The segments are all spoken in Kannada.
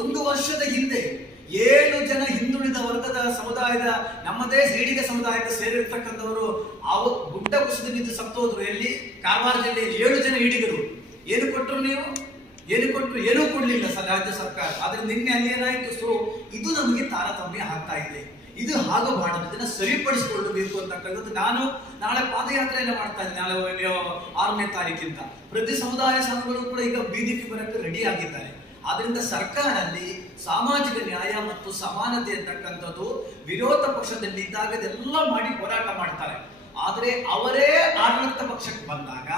ಒಂದು ವರ್ಷದ ಹಿಂದೆ 7 ಜನ ಹಿಂದುಳಿದ ವರ್ಗದ ಸಮುದಾಯದ ನಮ್ಮದೇ ಈಡಿಗ ಸಮುದಾಯಕ್ಕೆ ಸೇರಿರ್ತಕ್ಕಂಥವರು ಗುಡ್ಡ ಕುಸಿದು ಬಿದ್ದು ಸತ್ತೋದ್ರು. ಎಲ್ಲಿ? ಕಾರವಾರ ಜಿಲ್ಲೆಯಲ್ಲಿ 7 ಜನ ಈಡಿಗರು. ಏನು ಕೊಟ್ಟರು ನೀವು? ಏನು ಕೊಟ್ಟರು? ಏನೂ ಕೊಡ್ಲಿಲ್ಲ ರಾಜ್ಯ ಸರ್ಕಾರ. ಆದ್ರೆ ನಿನ್ನೆ ಅಲ್ಲಿ ಏನಾಯ್ತು? ಸೊ ಇದು ನಮಗೆ ತಾರತಮ್ಯ ಆಗ್ತಾ ಇದೆ. ಇದು ಆಗಬಾರದು, ಇದನ್ನ ಸರಿಪಡಿಸಿಕೊಳ್ಳಬೇಕು ಅಂತಕ್ಕಂಥದ್ದು. ನಾನು ನಾಳೆ ಪಾದಯಾತ್ರೆಯನ್ನು ಮಾಡ್ತಾ ಇದ್ದೀನಿ. ನಾಳೆ 6ನೇ ತಾರೀಕಿಂದ ಪ್ರತಿ ಸಮುದಾಯ ಸಂಘಗಳು ಕೂಡ ಈಗ ಬೀದಿಗೆ ಬರಕ್ಕೆ ರೆಡಿ ಆಗಿದ್ದಾರೆ. ಆದ್ರಿಂದ ಸರ್ಕಾರ ಅಲ್ಲಿ ಸಾಮಾಜಿಕ ನ್ಯಾಯ ಮತ್ತು ಸಮಾನತೆ ಅಂತಕ್ಕಂಥದ್ದು ವಿರೋಧ ಪಕ್ಷದಲ್ಲಿದ್ದಾಗ ಇದೆಲ್ಲ ಮಾಡಿ ಹೋರಾಟ ಮಾಡ್ತಾರೆ. ಆದ್ರೆ ಅವರೇ ಆಡಳಿತ ಪಕ್ಷಕ್ಕೆ ಬಂದಾಗ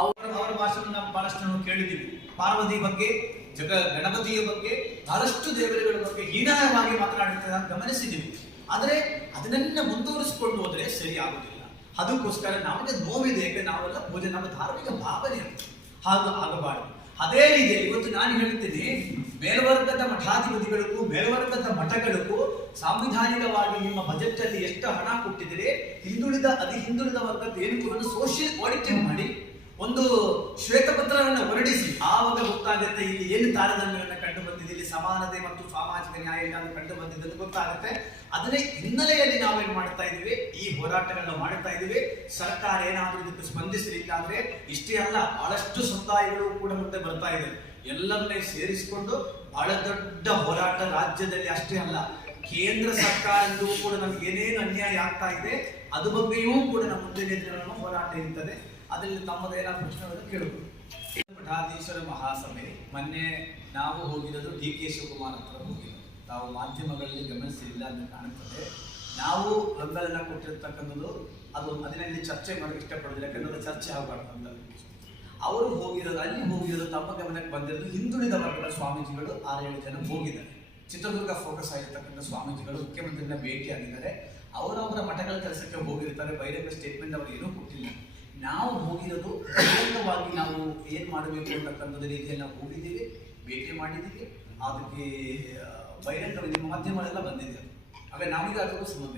ಅವರ ಭಾಷಣ ನಾವು ಬಹಳಷ್ಟು ನಾವು ಕೇಳಿದ್ದೀವಿ. ಪಾರ್ವತಿ ಬಗ್ಗೆ, ಗಣಪತಿಯ ಬಗ್ಗೆ, ಬಹಳಷ್ಟು ದೇವರುಗಳ ಬಗ್ಗೆ ಹೀನಾಯವಾಗಿ ಮಾತನಾಡುತ್ತಾರೆ ಗಮನಿಸಿದ್ದೀವಿ. ಆದ್ರೆ ಅದನ್ನೆಲ್ಲ ಮುಂದುವರಿಸಿಕೊಂಡು ಹೋದ್ರೆ ಸರಿ ಆಗುದಿಲ್ಲ. ಅದಕ್ಕೋಸ್ಕರ ನಮಗೆ ನೋವಿದೆ. ಯಾಕೆ ನಾವೆಲ್ಲ ಪೂಜೆ, ನಮ್ಮ ಧಾರ್ಮಿಕ ಭಾವನೆ ಹಾಗೆ ಆಗಬಾರದು. ಅದೇ ರೀತಿಯಲ್ಲಿ ಇವತ್ತು ನಾನು ಹೇಳ್ತೀನಿ, ಮೇಲ್ವರ್ಗದ ಮಠಾಧಿಪತಿಗಳಿಗೂ ಮೇಲ್ವರ್ಗದ ಮಠಗಳಿಗೂ ಸಾಂವಿಧಾನಿಕವಾಗಿ ನಿಮ್ಮ ಬಜೆಟ್ ಅಲ್ಲಿ ಎಷ್ಟು ಹಣ ಕೊಟ್ಟಿದ್ದೀರಿ, ಅತಿ ಹಿಂದುಳಿದ ವರ್ಗದ ಏನು ಸೋಷಿಯಲ್ ಆಡಿಟಿಂಗ್ ಮಾಡಿ ಒಂದು ಶ್ವೇತಪತ್ರವನ್ನು ಹೊರಡಿಸಿ. ಆವಾಗ ಗೊತ್ತಾಗುತ್ತೆ ಇಲ್ಲಿ ಏನು ತಾರತಮ್ಯವನ್ನು ಕಂಡು ಬಂದಿದೆ, ಇಲ್ಲಿ ಸಮಾನತೆ ಮತ್ತು ಸಾಮಾಜಿಕ ನ್ಯಾಯ ಇಲ್ಲ ಕಂಡು ಬಂದಿದೆ ಅಂತ ಗೊತ್ತಾಗುತ್ತೆ. ಅದನ್ನೇ ಹಿನ್ನೆಲೆಯಲ್ಲಿ ನಾವೇನ್ ಮಾಡ್ತಾ ಇದೀವಿ, ಈ ಹೋರಾಟಗಳನ್ನ ಮಾಡ್ತಾ ಇದೀವಿ. ಸರ್ಕಾರ ಏನಾದ್ರೂ ಇದಕ್ಕೆ ಸ್ಪಂದಿಸಲಿಲ್ಲ ಅಂದ್ರೆ ಇಷ್ಟೇ ಅಲ್ಲ, ಬಹಳಷ್ಟು ಸಮುದಾಯಗಳು ಕೂಡ ಮುಂದೆ ಬರ್ತಾ ಇದೆ. ಎಲ್ಲರನ್ನೇ ಸೇರಿಸಿಕೊಂಡು ಬಹಳ ದೊಡ್ಡ ಹೋರಾಟ ರಾಜ್ಯದಲ್ಲಿ ಅಷ್ಟೇ ಅಲ್ಲ, ಕೇಂದ್ರ ಸರ್ಕಾರದಲ್ಲೂ ಕೂಡ ನಮ್ಗೆ ಏನೇನು ಅನ್ಯಾಯ ಆಗ್ತಾ ಇದೆ ಅದ್ರ ಬಗ್ಗೆಯೂ ಕೂಡ ನಮ್ಮ ಮುಂದಿನ ದಿನಗಳನ್ನು ಹೋರಾಟ ಇರ್ತದೆ. ಅದರಲ್ಲಿ ತಮ್ಮದೇನಾದ ಪ್ರಶ್ನೆಗಳನ್ನು ಕೇಳಬಹುದು. ಮಠಾಧೀಶರ ಮಹಾಸಭೆ ಮೊನ್ನೆ ನಾವು ಹೋಗಿರೋದು DK ಶಿವಕುಮಾರ್ ಹತ್ರ ಹೋಗಿರೋದು. ತಾವು ಮಾಧ್ಯಮಗಳಲ್ಲಿ ಗಮನಿಸಿಲ್ಲ ಅಂತ ಕಾಣುತ್ತದೆ. ನಾವು ಬೆಂಬಲ ಕೊಟ್ಟಿರ್ತಕ್ಕಂಥದ್ದು ಅದರಲ್ಲಿ ಚರ್ಚೆ ಮಾಡಕ್ಕೆ ಇಷ್ಟಪಡೋದಿಲ್ಲ, ಯಾಕಂದ್ರೆ ಚರ್ಚೆ ಆಗಬಾರ್ದು ಅಂತ. ಅವರು ಹೋಗಿರೋದು, ಅಲ್ಲಿ ಹೋಗಿರೋದು ತಮ್ಮ ಗಮನಕ್ಕೆ ಬಂದಿರೋದು ಹಿಂದುಳಿದ ವರ್ಗದ ಸ್ವಾಮೀಜಿಗಳು 6-7 ಜನ ಹೋಗಿದ್ದಾರೆ. ಚಿತ್ರದುರ್ಗ ಫೋಕಸ್ ಆಗಿರ್ತಕ್ಕಂಥ ಸ್ವಾಮೀಜಿಗಳು ಮುಖ್ಯಮಂತ್ರಿನ ಭೇಟಿಯಾಗಿದ್ದಾರೆ. ಅವರವರ ಮಠಗಳ ಕೆಲಸಕ್ಕೆ ಹೋಗಿರ್ತಾರೆ. ಬಹಿರಂಗ ಸ್ಟೇಟ್ಮೆಂಟ್ ಅವರು ಏನೂ ಕೊಟ್ಟಿಲ್ಲ. ನಾವು ಹೋಗಿರೋದು ಬಹಿರಂಗವಾಗಿ ನಾವು ಏನ್ ಮಾಡಬೇಕು ಅಂತಕ್ಕಂಥದ್ದು ರೀತಿಯಲ್ಲಿ ನಾವು ಹೋಗಿದ್ದೀವಿ, ಭೇಟಿ ಮಾಡಿದ್ದೀವಿ. ಅದಕ್ಕೆ ಬಹಿರಂಗ ನಿಮ್ಮ ಮಾಧ್ಯಮಗಳೆಲ್ಲ ಬಂದಿದೆ. ಆಗ ನಾವೀಗ ಅದಕ್ಕೂ ಸಂಬಂಧ